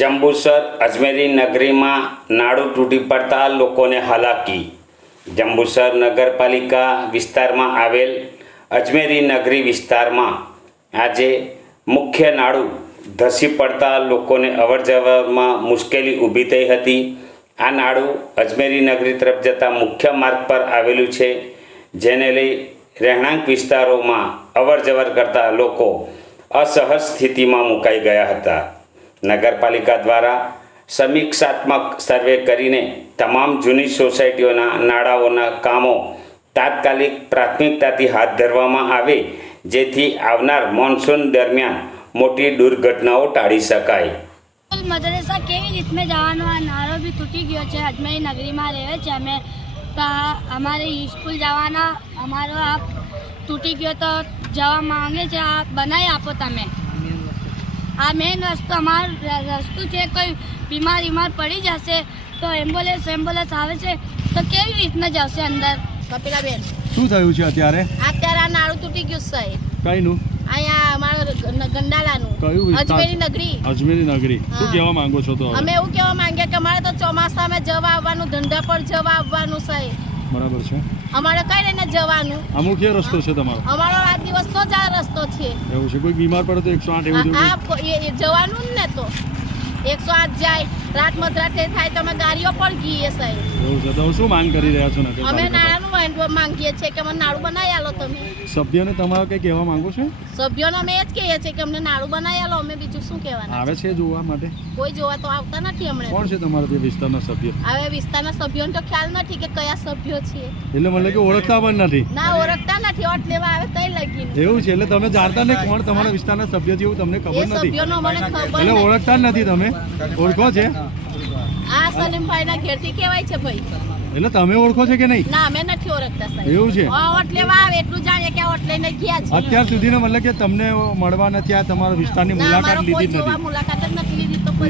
જંબુસર અજમેરી નગરીમાં નાળું તૂટી પડતા લોકોને હાલાકી। જંબુસર નગરપાલિકા વિસ્તારમાં આવેલ અજમેરી નગરી વિસ્તારમાં આજે મુખ્ય નાળું ધસી પડતા લોકોને અવરજવરમાં મુશ્કેલી ઊભી થઈ હતી। આ નાળું અજમેરી નગરી તરફ જતા મુખ્ય માર્ગ પર આવેલું છે, જેને લઈ રહેણાંક વિસ્તારોમાં અવરજવર કરતા લોકો અસહજ સ્થિતિમાં મુકાઈ ગયા હતા। નગરપાલિકા દ્વારા સમીક્ષાત્મક સર્વે કરીને તમામ જૂની સોસાયટીઓના નાળાઓના કામો તાત્કાલિક પ્રાથમિકતાથી હાથ ધરવામાં આવે, જેથી આવનાર મોન્સૂન દરમિયાન મોટી દુર્ઘટનાઓ ટાળી શકાય। મદરસા કેવી રીતને જવાનો આ નાળો બી તૂટી ગયો છે। અજમેરી નગરીમાં રહે છે અમે, તો અમારે સ્કૂલ જવાના અમારો આ તૂટી ગયો તો જવા માંગે છે, આ બનાવી આપો તમે। આ મેઇન રસ્તો અમારો રસ્તો છે, કોઈ બીમાર પડી જશે તો એમ્બ્યુલન્સ આવે છે તો કેવી રીતના જશે અંદર? કપિલાબેન, શું થયું છે અત્યારે? અત્યારે આ નાળું તૂટી ગયું છે। કઈનું? અહીંયા અમારું ગંડાલાનું। કયું? અજમેરી નગરી। અજમેરી નગરી। શું કહેવા માંગો છો? તો અમે એવું કહેવા માંગીએ કે અમારે તો ચોમાસામાં જવા આવવાનું, ધંધા પર જવા આવવાનું છે। બરાબર છે। અમારે કઈ લઈને જવાનું? અમુક એ રસ્તો છે તમારો? અમારો આ દિવસનો જ આ રસ્તો છે। એવું છે? કોઈ બીમાર પડે તો 108 એવું આ જવાનું જ ને, તો 108 જાય, રાત મધરાતે થાય તો અમે ગાડીઓ પર ગઈએ સાહેબ। એવું છે? તો શું માંગ કરી રહ્યા છો? અમે નાળાનું માંગીએ છીએ કે અમને નાળું બનાવી આલો તમે। સભ્યોને તમારે કઈ કહેવા માંગો છો? સભ્યોને અમે એ જ કહીએ છીએ કે અમને નાળું બનાવી આલો, અમે બીજું શું કહેવાના? આવે છે જોવા માટે? કોઈ જોવા તો આવતા નથી હમણાં। કોણ છે તમારા તે વિસ્તારના સભ્ય? હવે વિસ્તારના સભ્યોને તો ખ્યાલ નથી કે કયા સભ્યો છે, એટલે મને કે ઓળખતા પણ નથી? ના, ઓળખતા નથી, ઓટ લેવા આવે તઈ લગીને। એવું છે? એટલે તમે જાણતા નહીં કોણ તમારા વિસ્તારના સભ્ય છે, એવું તમને ખબર નથી? સભ્યોનો મને ખબર એટલે ઓળખતા જ નથી તમે? ઓળખો છે? આ સલીમભાઈના ઘેરથી કહેવાય છે ભાઈ। એટલે તમે ઓળખો છે કે નહીં? ના, અમે નથી ઓળખતા સાહેબ। એવું છે? ઓટ લેવા આવે એટલું જાણીએ કે ઓટ લઈને ગયા છે। અત્યાર સુધીનો મતલબ કે તમને મળવા નથી, આ તમારા વિસ્તારની મુલાકાત લીધી જ નથી? મુલાકાત જ નથી લીધી તો પછી